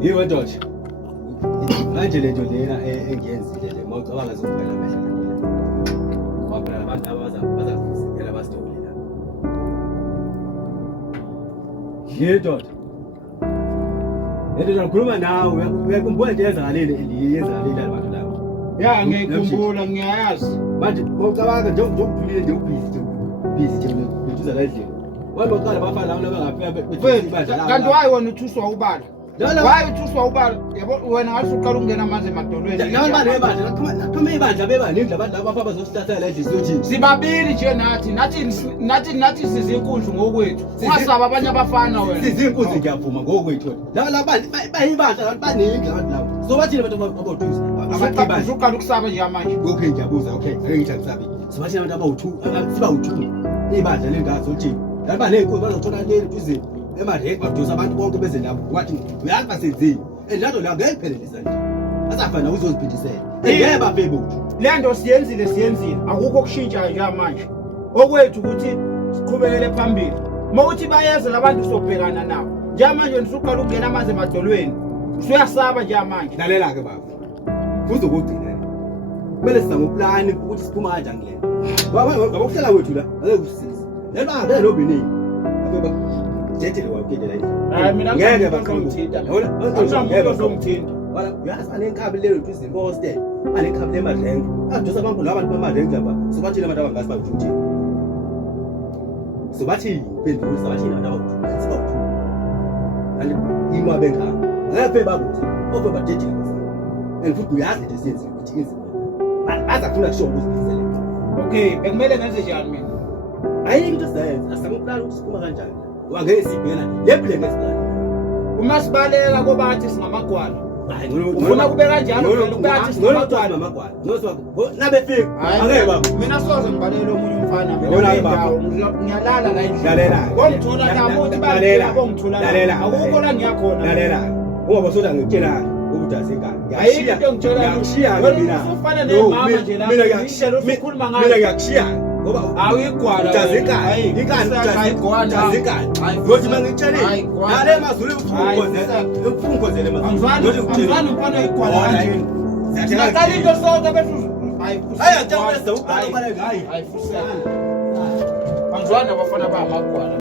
Yiwe ndoda. Manje le nto lena engiyenzile le mawucabanga zokuphela amehlo la. Waphela abantu abazakusikela basitobile la. Yiwe ndoda. Ndoda ngikhuluma nawe uyakhumbula nje yenzakalile abantu laba. Ya ngiyakhumbula ngiyayazi. Manje mawucabanga njengokuphilile nje busy nje ngizuza la endlini. Wena uqala bafana labo bangafika Kanti wayi wena uthuswa ubala. Wayi uthuswa ubala. Yabo wena ngathi uqala ukungena amanzi emadolweni. Lawa bani ebandla qhuma ibandla bebaningi labantu laba abazosithathela la endlini siyothini. Sibabili nje nathi sizinkundlu ngokwethu. Ungasaba abanye abafana wena. Sizinkunzi ngiyavuma ngokwethu. Laba bayibandla abantu baningi abantu labo. So bathini abantu abawuthusa? Usuqala ukusaba nje manje. Okay ngiyabuza okay. Ake ngithi akusabi. So bathini abantu siba-2 ibandla lengazo uthini. Laba nenkunzi bazothola leli duze emareke badosa abantu bonke beze lapho. Wathi uyazi basenzini. Enjalo la ngeke phelelisa nje. Asafana uzoziphindisela. Ngeke babebuthu. Le nto siyenzile akukho kushintsha nje manje okwethu ukuthi siqhubekele phambili mawuthi bayeza labantu sobhekana nabo njengamanje nisuqala ukungena amanzi emadolweni usuyasaba nje manje. Lalela ke baba kuzokugcina kumele sizame uplani ukuthi siphuma kanjani kulena ngabokuhlala kwethu la ngeke kusisize lelanga lobiningi abeba jethele wakele la hayi mina ngeke bangithinta ngeke bazongithinta wala uyazi anenkabi lelo nto izimposte anenkabi lemarenke adosa abantu labantu bamarenke lapha sobathini abantu abangazi bakuthini sobathini phendula sobathini abantu abakuthini kanti inwabe ngaka ngeke babuze ofe badedile bazana and futhi uyazi nje siyenze ukuthi izimo azafuna kusho ukuzibizela okay bekumele ngenze njani mina ayikho into siyenza asamuplan ukuthi siphuma kanjani wangeke sibhekana leplane esiplani uma sibaleka kobathi singamagwala ufuna kube kanjalo vele ubathi singamagwala amagwala nabefika angeke baba mina soze ngibalele omunye umfana mina ngiyalala la lalela ngomthola nabo uthi balela bongithola akukho la ngiyakhona lalela ngoba soda ngitshela ukuthi asekani ayikho into ngitshela ngiyashiya mina ufana nemama nje la mina ukhuluma ngayo mina ngiyashiya ngoba awuyigwala utazekani ikani utazekani ngothi mangitshele nale mazulu ufunkozele mazulu ngizwana mfana igwala kanje siyaqala into sonke bese hayi ajabulisa uqala ngayi ayifusana angizwana abafana bamagwala